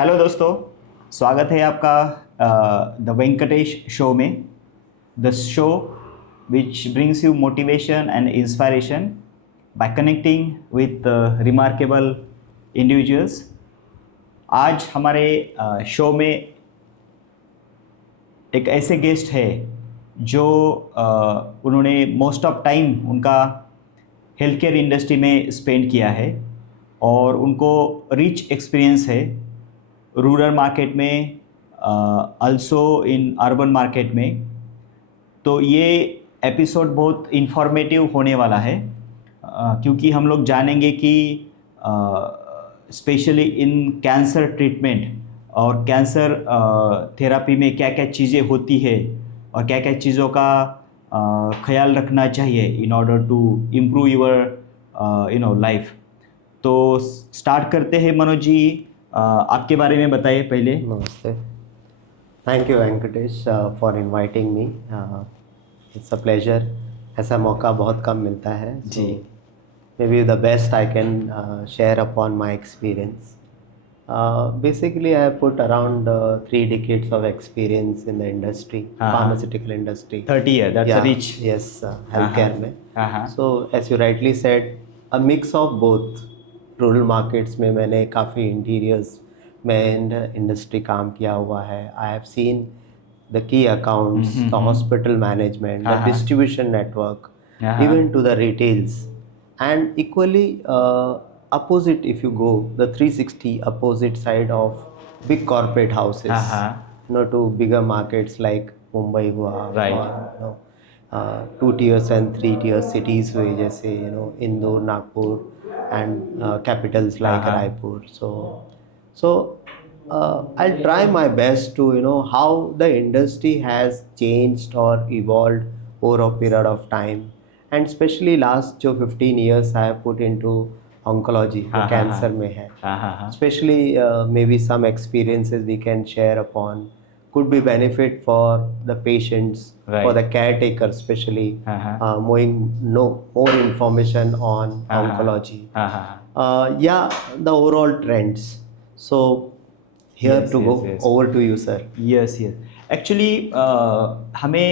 Hello दोस्तों, स्वागत है आपका द वेंकटेश शो में। The show which brings you motivation and inspiration bye connecting with remarkable individuals. आज हमारे शो में एक ऐसे गेस्ट है जो उन्होंने मोस्ट ऑफ टाइम उनका हेल्थ केयर इंडस्ट्री में स्पेंड किया है और उनको रिच एक्सपीरियंस है रूरल मार्केट में, आल्सो इन अर्बन मार्केट में। तो ये एपिसोड बहुत इंफॉर्मेटिव होने वाला है क्योंकि हम लोग जानेंगे कि स्पेशली इन कैंसर ट्रीटमेंट और कैंसर थेरापी में क्या क्या चीज़ें होती है और क्या क्या चीज़ों का ख्याल रखना चाहिए in order to improve your life. तो स्टार्ट करते हैं। मनोज जी, आपके बारे में बताइए पहले। नमस्ते। Thank you Venkatesh for inviting me. It's a pleasure. ऐसा मौका बहुत कम मिलता है जी। May be the best I can share upon my experience. Basically I have put around 3 decades of experience in the industry, pharmaceutical industry. 30 years, that's a rich. Yes, healthcare में. So as you rightly said, a mix of both. Rural markets में मैंने काफ़ी interiors में industry काम किया हुआ है. I have seen the key accounts, the hospital management, the distribution network, even to the retails, and equally opposite, if you go the 360 opposite side of big corporate houses, to bigger markets like Mumbai हुआ, right, or 2 tiers and 3 tier cities हुए जैसे Indore, Nagpur, and capitals like Raipur. So I'll try my best to how the industry has changed or evolved over a period of time, and especially last जो 15 years I have put into oncology, cancer में है. Especially maybe some experiences we can share upon could be benefit for the patients, right, for the caretaker especially, knowing more information on oncology. The overall trends. So here to go. Over to you, sir. Yes. Actually हमें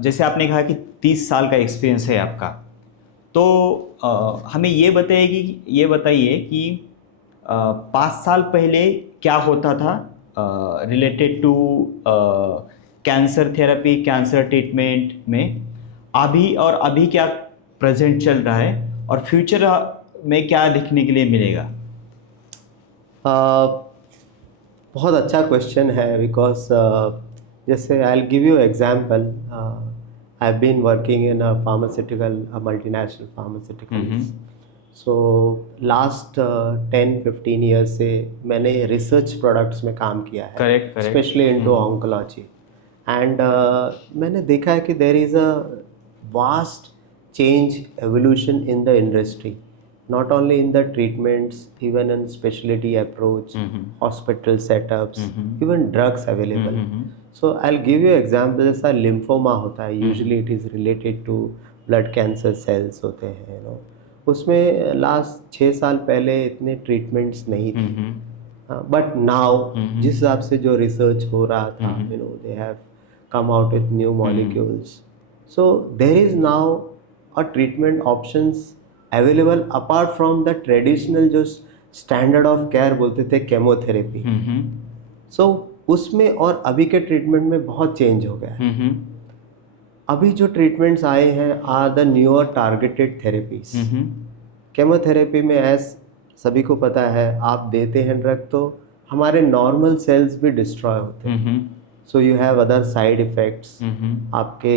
जैसे आपने कहा कि 30 साल का experience है आपका, तो हमें ये बताइए कि 5 साल पहले क्या होता था related to cancer therapy, cancer treatment में अभी क्या प्रेजेंट चल रहा है और फ्यूचर में क्या देखने के लिए मिलेगा? बहुत अच्छा क्वेश्चन है, बिकॉज जैसे I will give you example. I've been working in a multinational pharmaceuticals. So last 10-15 years से मैंने research products में काम किया है. Correct. Especially into oncology. And मैंने देखा है कि there is a vast change, evolution in the industry. Not only in the treatments, even in specialty approach, hospital setups, even drugs available. So I'll give you example. जैसा lymphoma होता है, usually it is related to blood cancer cells होते हैं, उसमें last 6 साल पहले इतने treatments नहीं थे. बट नाउ जिस हिसाब से जो रिसर्च हो रहा था, they have come out with new molecules. So there is now a treatment options available apart from the traditional जो standard of care बोलते थे केमोथेरेपी. So उसमें और अभी के ट्रीटमेंट में बहुत चेंज हो गया है. अभी जो ट्रीटमेंट्स आए हैं are the newer targeted therapies. Chemotherapy में सभी को पता है, आप देते हैं ड्रग तो हमारे नॉर्मल सेल्स भी डिस्ट्रॉय होते हैं. So you have other side effects. आपके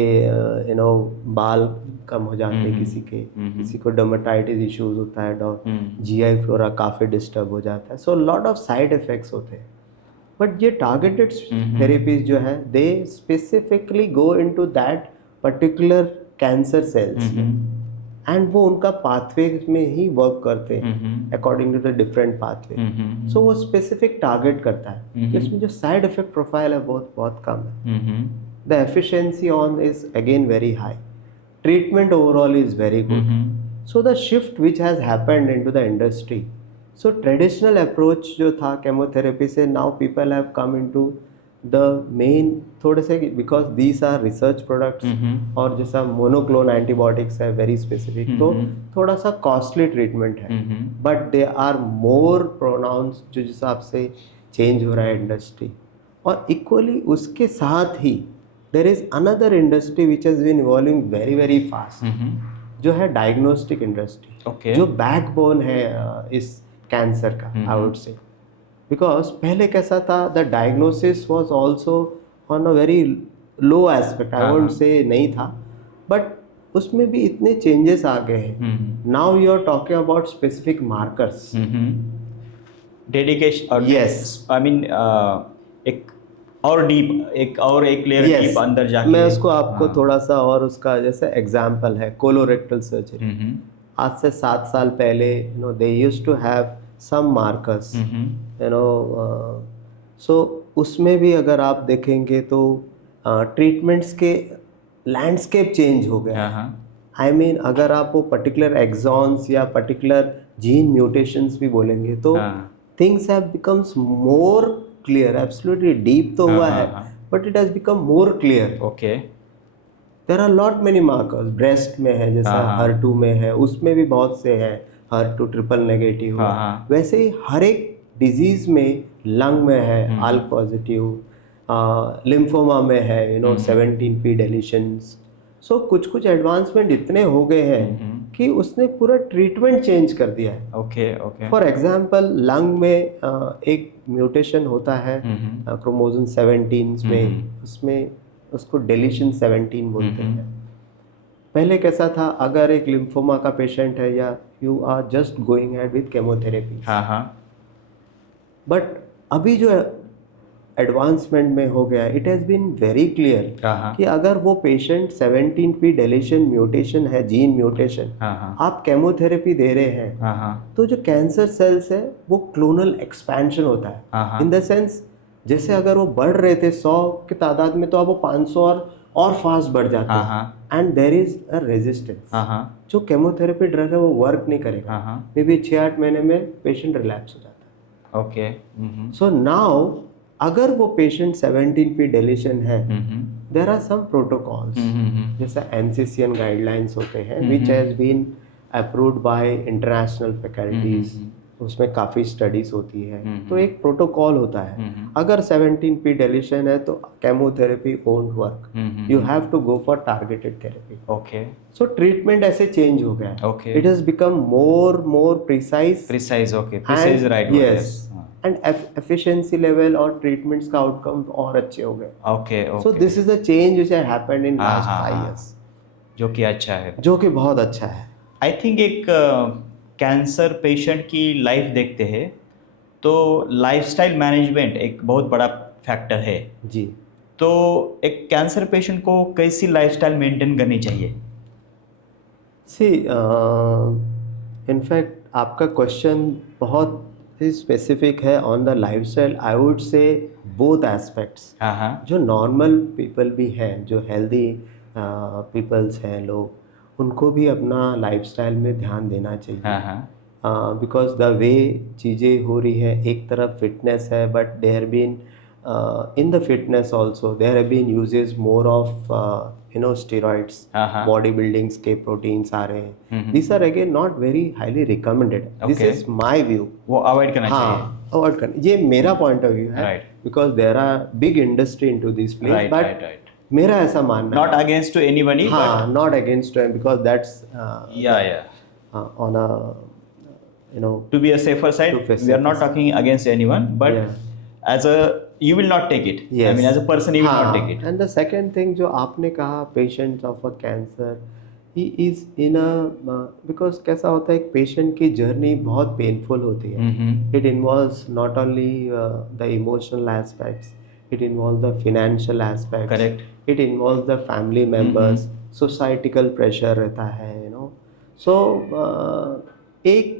बाल कम हो जाते हैं किसी को डर्मेटाइटिस इश्यूज होता है, जीआई फ्लोरा काफ़ी डिस्टर्ब हो जाता है. So lot of side effects होते हैं. बट ये टारगेटेड थेरेपीज जो है, they specifically go into that particular cancer cells, and वो उनका पाथवे में ही वर्क करते हैं according to the different pathway. So वो स्पेसिफिक टारगेट करता है. इसमें जो साइड इफेक्ट प्रोफाइल है बहुत कम है. The efficiency on is again very high. Treatment overall is very good. So the shift which has happened into the industry so traditional approach जो था केमोथेरेपी से, now people have come into the main थोड़े से, because these are research products, और जैसा monoclonal antibiotics है very specific, तो थोड़ा सा कॉस्टली ट्रीटमेंट है, but they are more pronounce जो जिस हिसाब से चेंज हो रहा है इंडस्ट्री। और इक्वली उसके साथ ही there is another industry which has been evolving very very fast, जो है डायग्नोस्टिक इंडस्ट्री, Okay. जो बैकबोन है इस कैंसर का, आई वुड से। बिकॉज पहले कैसा था, the diagnosis was also on a very low aspect, I would से नहीं था, बट उसमें भी इतने चेंजेस आ गए हैं। Now you are talking about specific markers, dedication और Yes. आई मीन एक और डीप, एक लेयर डीप अंदर जाके। मैं उसको आपको हाँ। थोड़ा सा और उसका जैसे एग्जाम्पल है कोलोरेक्टल सर्जरी। आज से 7 साल पहले they used to have some markers, so उसमें भी अगर आप देखेंगे तो ट्रीटमेंट्स के लैंडस्केप चेंज हो गया। आई मीन अगर आप वो पर्टिकुलर एक्सॉन्स या पर्टिकुलर जीन म्यूटेशंस भी बोलेंगे तो things have becomes more clear, absolutely deep तो हुआ है, but it has become more clear. Okay. There are lot many markers, breast में है जैसा HER2 में है, उसमें भी बहुत से हैं, HER2 ट्रिपल नेगेटिव, वैसे ही हर एक डिजीज में, लंग में है ALK पॉजिटिव, लिम्फोमा में है 17p डिलीशंस। सो कुछ एडवांसमेंट इतने हो गए हैं कि उसने पूरा ट्रीटमेंट चेंज कर दिया है। ओके। फॉर एग्जांपल लंग में एक म्यूटेशन होता है क्रोमोसोम 17 में, उसमें उसको डिलीशन 17 बोलते हैं। पहले कैसा था, अगर एक लिम्फोमा का पेशेंट है या you are just going ahead with chemotherapy, but अभी जो एडवांसमेंट में हो गया, it has been very clear कि अगर वो पेशेंट 17p डिलीशन म्यूटेशन है, जीन म्यूटेशन, आप केमोथेरेपी दे रहे हैं, तो जो कैंसर सेल्स है वो क्लोनल एक्सपेंशन होता है। इन द सेंस जैसे अगर वो बढ़ रहे थे 100 की तादाद में, तो अब वो 500 और फास्ट बढ़ जाते हैं, and there is a resistance. जो केमोथेरेपी ड्रग है वो वर्क नहीं करेगा, मे बी 6-8 महीने में पेशेंट रिलैप्स हो जाता है। ओके। सो नाउ अगर वो पेशेंट 17p डिलीशन है, देयर आर सम प्रोटोकॉल्स, जैसा NCCN गाइडलाइंस होते हैं which has been approved by international faculties, उसमें काफ़ी स्टडीज होती है, तो एक प्रोटोकॉल होता है। अगर 17p डिलीशन है तो chemotherapy won't work, you have to go for targeted therapy. Okay. So treatment ऐसे चेंज हो गया। Okay. It has become more precise, right. Yes, and efficiency level और ट्रीटमेंट्स का आउटकम और अच्छे हो गए। Okay. So this is a change which has happened in last 5 years, जो कि अच्छा है, जो कि बहुत अच्छा है। आई थिंक एक कैंसर पेशेंट की लाइफ देखते हैं तो लाइफस्टाइल मैनेजमेंट एक बहुत बड़ा फैक्टर है जी। तो एक कैंसर पेशेंट को कैसी लाइफस्टाइल मेंटेन करनी चाहिए? सी इनफैक्ट आपका क्वेश्चन बहुत ही स्पेसिफिक है on the lifestyle. I would से बोथ एस्पेक्ट्स। जो नॉर्मल पीपल भी हैं, जो हेल्दी पीपल्स हैं लोग, उनको भी अपना लाइफस्टाइल में ध्यान देना चाहिए। बिकॉज द वे चीज़ें हो रही है, एक तरफ फिटनेस है, but there been in the fitness also there have been uses more of steroids, body buildings के प्रोटीन्स आ रहे हैं। This are again not very highly recommended, this is my view. वो अवॉइड करना चाहिए। हाँ, अवॉइड करना, ये मेरा पॉइंट ऑफ व्यू है, because there are big industry into this place, but मेरा ऐसा मानना, नॉट अगेंस्ट टू एनीबॉडी, हाँ, not against to, because that's on a to be a safer side, we are not talking against anyone, but as a you will not take it. I mean, as a person you will not take it. And the second thing जो आपने कहा, patient of a cancer, he is in a because कैसा होता है, एक patient की journey बहुत painful होती है। It involves not only the emotional aspects, it involves the financial aspects, correct, it involves the family members, societal pressure रहता है, so एक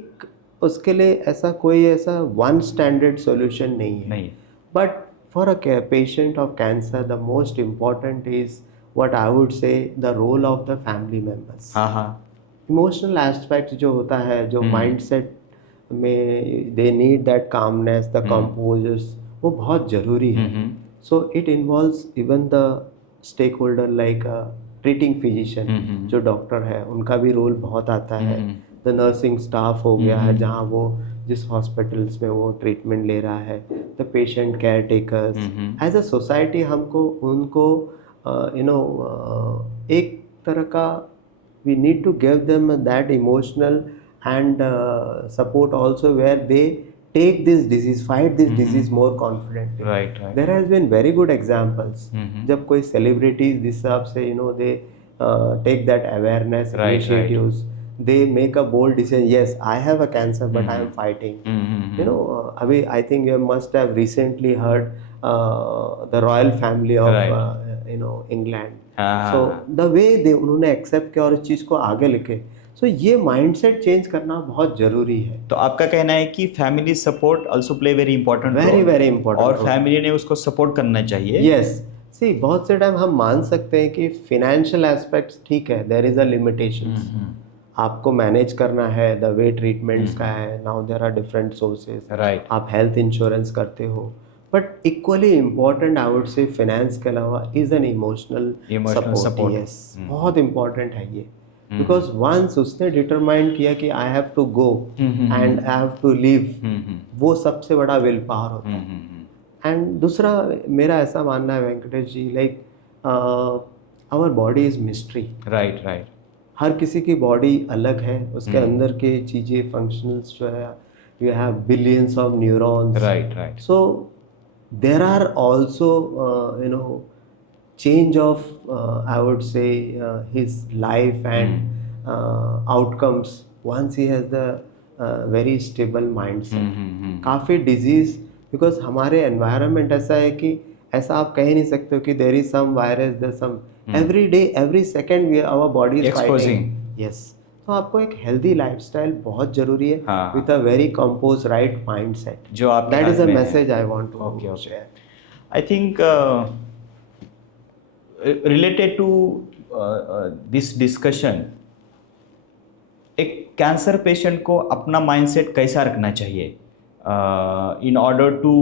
उसके लिए ऐसा कोई ऐसा वन स्टैंडर्ड सॉल्यूशन नहीं है। But for a patient of cancer the most important is what I would say the role of the family members. Emotional aspect जो होता है, जो माइंड सेट में they need that calmness, the composers, वो बहुत ज़रूरी है. So it involves even the stakeholder like treating physician, जो डॉक्टर है उनका भी रोल बहुत आता है. द नर्सिंग स्टाफ हो गया है जहाँ वो जिस हॉस्पिटल्स में वो ट्रीटमेंट ले रहा है, the patient caretakers. As a society हमको उनको एक तरह का we need to give them that emotional and support also, where they take this disease, fight this disease more confidently. Right. There has been very good examples. जब कोई celebrities जिस हिसाब से they take that awareness initiatives, they make a bold decision. Yes, I have a cancer, but I am fighting. अभी I think you must have recently heard the royal family of England. So the way they उन्होंने accept किया और इस चीज़ को आगे लेके, सो ये mindset change करना बहुत जरूरी है. तो आपका कहना है कि family support also play very important, very important, और फैमिली ने उसको सपोर्ट करना चाहिए. यस, सी बहुत से टाइम हम मान सकते हैं कि फिनेंशियल एस्पेक्ट्स ठीक है, देयर इज अ लिमिटेशंस, आपको मैनेज करना है, द वे ट्रीटमेंट्स का है, now there are different sources. Right, आप हेल्थ इंश्योरेंस करते हो, but equally important I would say finance के अलावा is an emotional support. Yes, बहुत इम्पॉर्टेंट है ये, बिकॉज वंस उसने डिटरमाइन किया कि I have to go and I have to leave, वो सबसे बड़ा विल पावर होता है. एंड दूसरा मेरा ऐसा मानना है Venkatesh ji, like our body is mystery. Right. हर किसी की बॉडी अलग है, उसके अंदर के चीज़ें फंक्शनल्स जो है, you have billions of neurons. Right. So there are also change of I would say his life and outcomes once he has the very stable mindset. काफ़ी disease, because हमारे environment ऐसा है कि ऐसा आप कह नहीं सकते हो कि there is some virus, there some every day, every second our body is exposing. Yes. तो आपको एक हेल्दी लाइफस्टाइल बहुत जरूरी है, with a very compose right mindset, जो आप, that is a message I want to share. I think related to this discussion, एक cancer patient को अपना माइंडसेट कैसा रखना चाहिए in order to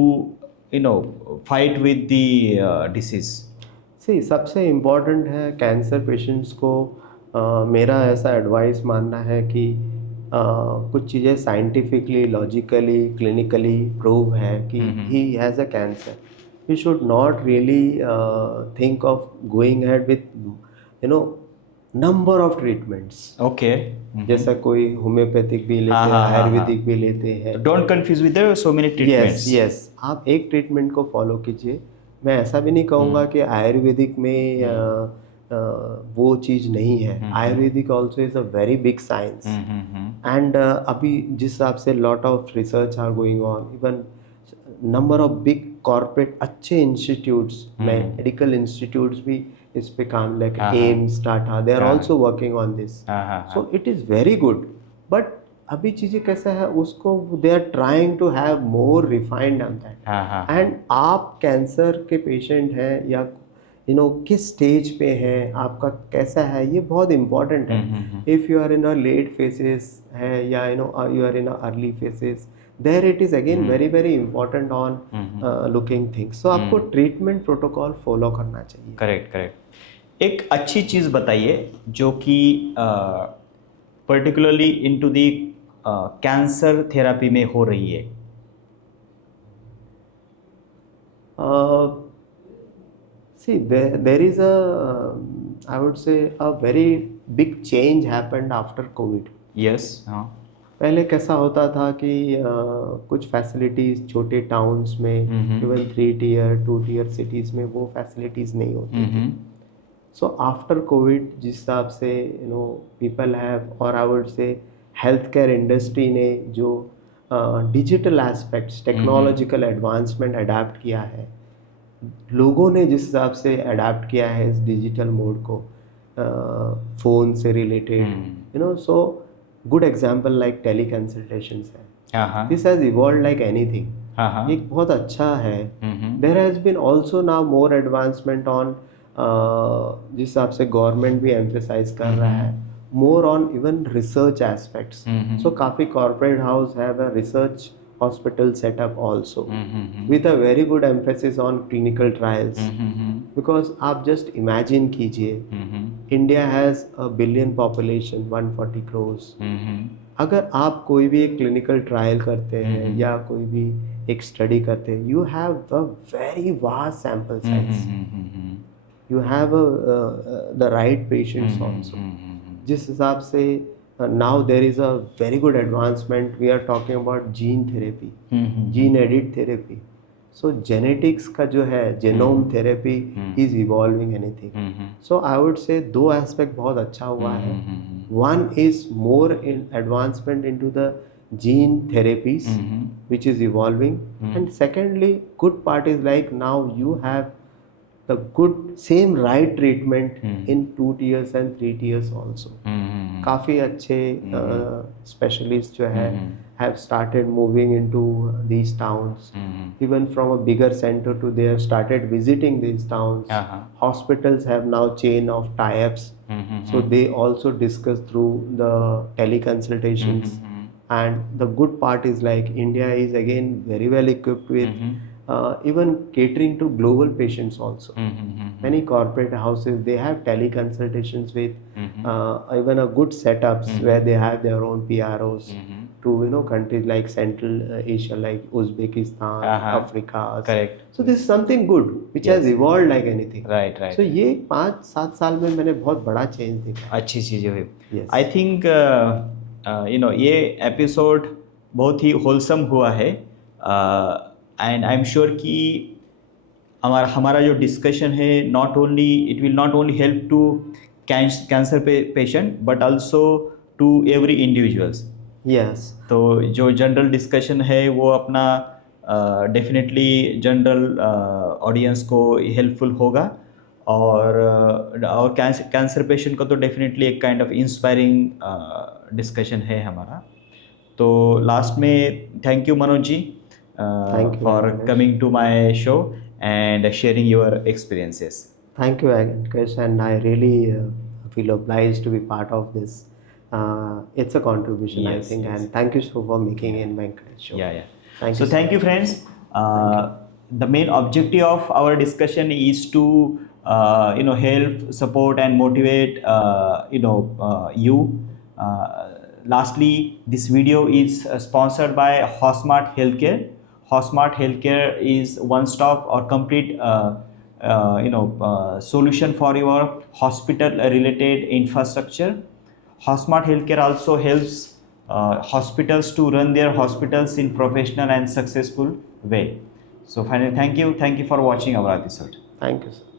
fight with the disease? See, सबसे important है कैंसर पेशेंट्स को मेरा ऐसा एडवाइस मानना है कि कुछ चीज़ें साइंटिफिकली, लॉजिकली, क्लिनिकली प्रूव है कि he has a cancer. He should not really think of going ahead with number of treatments. Okay, जैसा कोई होम्योपैथिक भी लेते हैं, आयुर्वेदिक भी लेते हैं. Don't confuse with so many treatments. Yes, आप एक ट्रीटमेंट को फॉलो कीजिए. मैं ऐसा भी नहीं कहूँगा कि आयुर्वेदिक में वो चीज़ नहीं है. Ayurvedic also is a very big science, and अभी जिस हिसाब से lot of research are going on, even number of big corporate अच्छे इंस्टीट्यूट्स, मेडिकल इंस्टीट्यूट्स भी इस पे काम, like AIIMS, Tata, they are also working on this. So it is very good. But अभी चीज़ें कैसा है, उसको they are trying to have more refined on that. And आप कैंसर के पेशेंट हैं या किस स्टेज पे हैं, आपका कैसा है, ये बहुत इम्पॉर्टेंट है. If you are in a late phases है या you are in a early phases, there it is again very very important on looking things. So आपको ट्रीटमेंट प्रोटोकॉल फॉलो करना चाहिए. करेक्ट. एक अच्छी चीज़ बताइए जो कि particularly into the cancer therapy में हो रही है. See, there is a, I would say, a very big change happened after COVID. Yes. पहले कैसा होता था कि कुछ फैसिलिटीज़ छोटे टाउन्स में, इवन 3 tier 2 tier सिटीज़ में वो फैसिलिटीज़ नहीं होती थी. सो आफ्टर कोविड जिस हिसाब से पीपल हैव, और आई वुड से हेल्थ केयर इंडस्ट्री ने जो digital aspects, technological advancement adapt किया है, लोगों ने जिस हिसाब से अडेप्ट किया है इस डिजिटल मोड को, फ़ोन से related, so good example like teleconsultations है. This has evolve like anything. एक बहुत अच्छा है. There has been also now more advancement on, जिस हिसाब से गवर्नमेंट भी एम्फेसाइज कर रहा है more on even research aspects. Mhm. So काफी corporate house have a research hospital setup also Mhm. with a very good emphasis on clinical trials. Mhm. Because आप just imagine कीजिए, Mhm. India has a billion population, 140 crores. Mhm. अगर आप कोई भी एक clinical trial करते हैं हम्म। या कोई भी एक स्टडी करते हैं, you have a very vast sample size, Mhm. You have the right patients also. Mhm. जिस हिसाब से now there is a very good advancement, we are talking about gene therapy, Mhm. Gene edit therapy. So genetics का जो है genome therapy is evolving anything. Mhm. So I would say दो aspect बहुत अच्छा हुआ है. Mhm. One is more in advancement into the gene therapies, Mhm. which is evolving. And secondly, good part is like now you have the good same right treatment in 2 tiers and 3 tiers also. Mhm. काफ़ी अच्छे specialists जो है have started moving into these towns. Mhm. Even from a bigger center to they have started visiting these towns. Uh-huh. Hospitals have now chain of tie-ups. Mhm. So they also discuss through the teleconsultations. And the good part is like India is again very well equipped with even catering to global patients also. Mhm. Many corporate houses they have teleconsultations with even a good setups where they have their own PROs to countries like Central Asia, like Uzbekistan, Uh-huh. Africa. Correct. So this is something good which has Yes. evolved like anything. Right, right. So ये 5-7 साल में मैंने बहुत बड़ा change देखा. अच्छी चीज़ें हुई. Yes. आई थिंक ये एपिसोड बहुत ही होलसम हुआ है एंड आई एम श्योर कि हमारा जो डिस्कशन है not only it will not only help to cancer patient but also to every individuals. Yes. तो जो जनरल डिस्कशन है वो अपना डेफिनेटली जनरल ऑडियंस को हेल्पफुल होगा और कैंसर पेशेंट को तो डेफिनेटली एक काइंड ऑफ इंस्पायरिंग डिस्कशन है हमारा. तो लास्ट में thank you Manoj ji Thank you, for Ramesh. Coming to my show and sharing your experiences. Thank you, Chris, and I really feel obliged to be part of this. It's a contribution, I Yes, think, yes. and thank you so for making in my show. Yeah. Thank So you. thank you, friends. The main objective of our discussion is to help, support, and motivate you. Lastly, this video is sponsored by Hosmart Healthcare. Hosmart Healthcare is one-stop or complete solution for your hospital-related infrastructure. Hosmart Healthcare also helps hospitals to run their hospitals in professional and successful way. So finally, thank you for watching our episode. Thank you, sir.